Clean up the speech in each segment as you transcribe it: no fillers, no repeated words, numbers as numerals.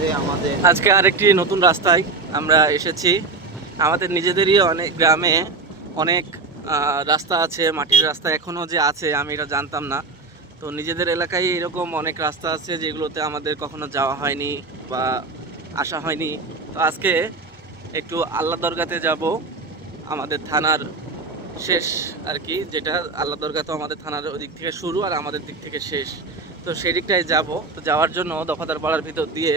যে আমাদের আজকে আরেকটি নতুন রাস্তায় আমরা এসেছি। আমাদের নিজেদেরই অনেক গ্রামে অনেক রাস্তা আছে, মাটির রাস্তা এখনও যে আছে আমি এটা জানতাম না। তো নিজেদের এলাকায় এরকম অনেক রাস্তা আছে যেগুলোতে আমাদের কখনো যাওয়া হয়নি বা আসা হয়নি। তো আজকে একটু আল্লাহ দরগাতে যাব, আমাদের থানার শেষ আর কি, যেটা আল্লাহ দরগা তো আমাদের থানার ওদিক থেকে শুরু আর আমাদের দিক থেকে শেষ। তো সেই দিকটায় যাব। তো যাওয়ার জন্য দফাদার পাড়ার ভিতর দিয়ে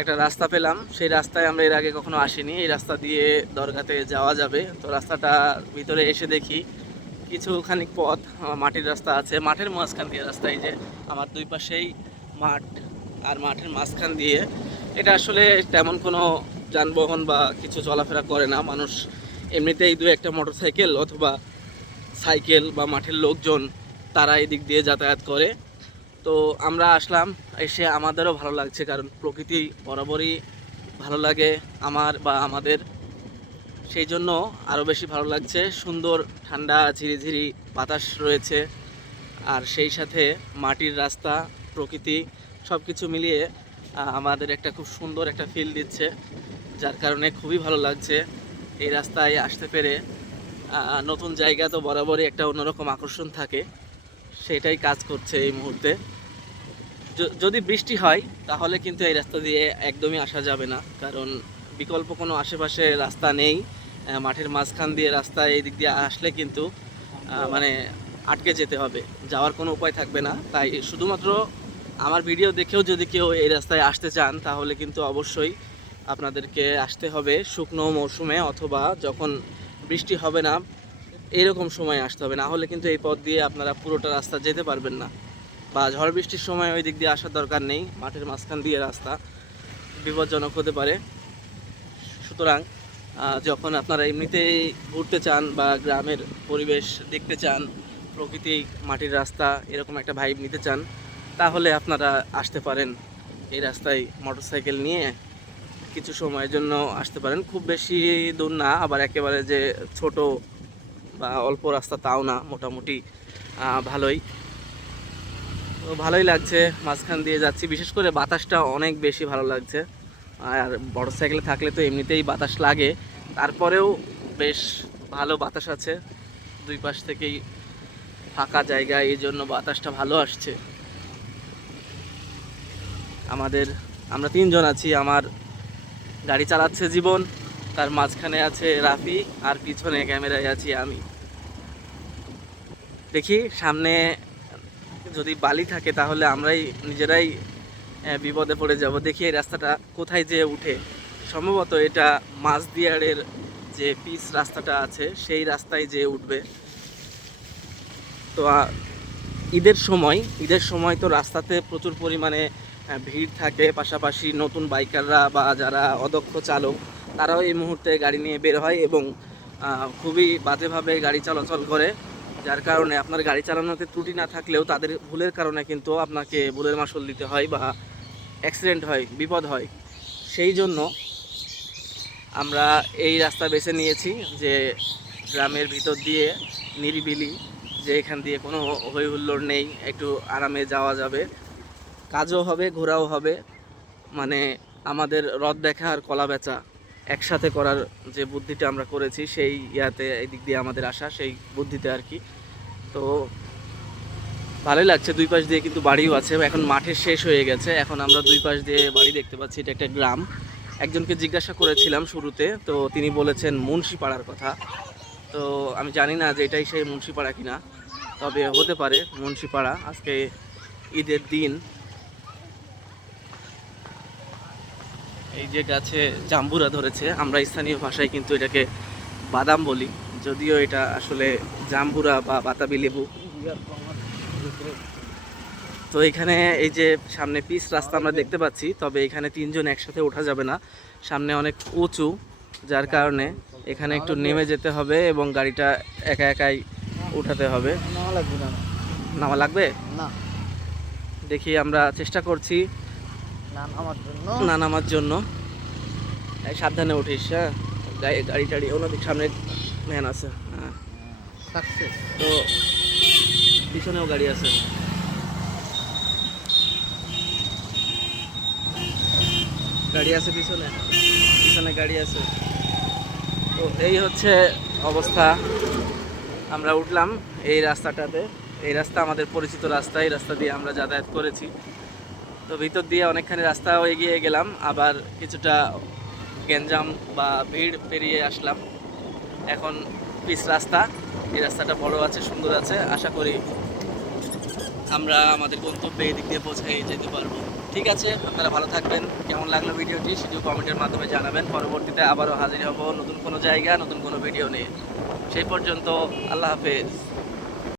একটা রাস্তা পেলাম, সেই রাস্তায় আমরা এর আগে কখনো আসিনি। এই রাস্তা দিয়ে দরগাতে যাওয়া যাবে। তো রাস্তাটা ভিতরে এসে দেখি কিছু খানিক পথ মাটির রাস্তা আছে, মাঠের মাঝখান দিয়ে রাস্তা। এই যে আমার দুই পাশেই মাঠ, আর মাঠের মাঝখান দিয়ে এটা আসলে তেমন কোনো যানবাহন বা কিছু চলাফেরা করে না মানুষ। এমনিতেই দু একটা মোটর সাইকেল অথবা সাইকেল বা মাঠের লোকজন তারা এই দিক দিয়ে যাতায়াত করে। তো আমরা আসলাম, এসে আমাদেরও ভালো লাগছে, কারণ প্রকৃতি বরাবরই ভালো লাগে আমার বা আমাদের, সেই জন্য আরও বেশি ভালো লাগছে। সুন্দর ঠান্ডা ঝিরিঝিরি বাতাস রয়েছে, আর সেই সাথে মাটির রাস্তা, প্রকৃতি সব কিছু মিলিয়ে আমাদের একটা খুব সুন্দর একটা ফিল দিচ্ছে, যার কারণে খুবই ভালো লাগছে এই রাস্তায় আসতে পেরে। নতুন জায়গা তো বরাবরই একটা অন্যরকম আকর্ষণ থাকে, সেটাই কাজ করছে এই মুহূর্তে। যদি বৃষ্টি হয় তাহলে কিন্তু এই রাস্তা দিয়ে একদমই আসা যাবে না, কারণ বিকল্প কোনো আশেপাশে রাস্তা নেই। মাঠের মাঝখান দিয়ে রাস্তা এই দিক দিয়ে আসলে কিন্তু মানে আটকে যেতে হবে, যাওয়ার কোনো উপায় থাকবে না। তাই শুধুমাত্র আমার ভিডিও দেখেও যদি কেউ এই রাস্তায় আসতে চান তাহলে কিন্তু অবশ্যই আপনাদেরকে আসতে হবে শুকনো মৌসুমে, অথবা যখন বৃষ্টি হবে না এরকম সময় আসতে হবে। না হলে কিন্তু এই পথ দিয়ে আপনারা পুরোটা রাস্তা যেতে পারবেন না, বা ঝড় বৃষ্টির সময় ওই দিক দিয়ে আসার দরকার নেই। মাঠের মাঝখান দিয়ে রাস্তা বিপজ্জনক হতে পারে। সুতরাং যখন আপনারা এমনিতেই ঘুরতে চান বা গ্রামের পরিবেশ দেখতে চান, প্রকৃতি, মাটির রাস্তা এরকম একটা ভাইব নিতে চান, তাহলে আপনারা আসতে পারেন এই রাস্তায় মোটরসাইকেল নিয়ে। কিছু সময়ের জন্য আসতে পারেন, খুব বেশি দূর না, আবার একেবারে যে ছোট বা অল্প রাস্তা তাও না, মোটামুটি ভালোই। তো ভালোই লাগছে, মাঝখান দিয়ে যাচ্ছি। বিশেষ করে বাতাসটা অনেক বেশি ভালো লাগছে। আর মোটরসাইকেলে থাকলে তো এমনিতেই বাতাস লাগে, তারপরেও বেশ ভালো বাতাস আছে। দুই পাশ থেকেই ফাঁকা জায়গা, এই জন্য বাতাসটা ভালো আসছে। আমরা তিনজন আছি। আমার গাড়ি চালাচ্ছে জীবন, তার মাঝখানে আছে রাফি, আর পিছনে ক্যামেরায় আছি আমি। দেখি সামনে যদি বালি থাকে তাহলে আমরাই নিজেরাই বিপদে পড়ে যাব। দেখি এই রাস্তাটা কোথায় যেয়ে উঠে। সম্ভবত এটা মাঝদিয়ারের যে পিচ রাস্তাটা আছে সেই রাস্তায় যেয়ে উঠবে। তো ঈদের সময় তো রাস্তাতে প্রচুর পরিমাণে ভিড় থাকে, পাশাপাশি নতুন বাইকাররা বা যারা অদক্ষ চালক তারাও এই মুহূর্তে গাড়ি নিয়ে বের হয় এবং খুবই বাজেভাবে গাড়ি চলাচল করে, যার কারণে আপনার গাড়ি চালানোতে ত্রুটি না থাকলেও তাদের ভুলের কারণে কিন্তু আপনাকে ভুলের মাসুল দিতে হয় বা অ্যাক্সিডেন্ট হয়, বিপদ হয়। সেই জন্য আমরা এই রাস্তা বেছে নিয়েছি, যে গ্রামের ভিতর দিয়ে নিরিবিলি, যে এখান দিয়ে কোনো হই হুল্লোড় নেই, একটু আরামে যাওয়া যাবে, কাজও হবে, ঘোরাও হবে। মানে আমাদের হ্রদ দেখা আর কলা বেচা একসাথে করার যে বুদ্ধিটা আমরা করেছি, সেই ইয়াতে এই দিক দিয়ে আমাদের আসা, সেই বুদ্ধিতে আর কি। তো ভালোই লাগছে। দুই পাশ দিয়ে কিন্তু বাড়িও আছে, এখন মাঠের শেষ হয়ে গেছে, এখন আমরা দুই পাশ দিয়ে বাড়ি দেখতে পাচ্ছি। এটা একটা গ্রাম। একজনকে জিজ্ঞাসা করেছিলাম শুরুতে, তো তিনি বলেছেন মুন্সিপাড়ার কথা। তো আমি জানি না যে এটাই সেই মুন্সিপাড়া কিনা, তবে হতে পারে মুন্সিপাড়া। আজকে ঈদের দিন। এই যে গাছে জাম্বুরা ধরেছে, আমরা স্থানীয় ভাষায় কিন্তু এটাকে বাদাম বলি, যদিও এটা আসলে জাম্বুরা বা বাতাবি লেবু। তো এখানে এই যে সামনে পিচ রাস্তা আমরা দেখতে পাচ্ছি, তবে এখানে তিনজন একসাথে ওঠা যাবে না, সামনে অনেক উঁচু, যার কারণে এখানে একটু নেমে যেতে হবে এবং গাড়িটা একা একাই উঠাতে হবে। নামা লাগবে না, দেখি আমরা চেষ্টা করছি না নামার জন্য। সাবধানে উঠিস, হ্যাঁ। গাড়ি টাড়ি অন্যদিক সামনে ভ্যান আছে, হ্যাঁ। তো পিছনেও গাড়ি আছে। গাড়ি আছে পিছনে, পিছনে গাড়ি আছে। তো এই হচ্ছে অবস্থা। আমরা উঠলাম এই রাস্তাটাতে, এই রাস্তা আমাদের পরিচিত রাস্তা, এই রাস্তা দিয়ে আমরা যাতায়াত করেছি। তো ভিতর দিয়ে অনেকখানি রাস্তাও এগিয়ে গেলাম, আবার কিছুটা গ্যাঞ্জাম বা ভিড় পেরিয়ে আসলাম। এখন পিচ রাস্তা, এই রাস্তাটা বড় আছে, সুন্দর আছে। আশা করি আমরা আমাদের গন্তব্যে এই দিক দিয়ে পৌঁছে যেতে পারবো। ঠিক আছে, আপনারা ভালো থাকবেন। কেমন লাগলো ভিডিওটি সেটিও কমেন্টের মাধ্যমে জানাবেন। পরবর্তীতে আবারও হাজির হব নতুন কোনো জায়গা, নতুন কোনো ভিডিও নিয়ে। সেই পর্যন্ত আল্লাহ হাফেজ।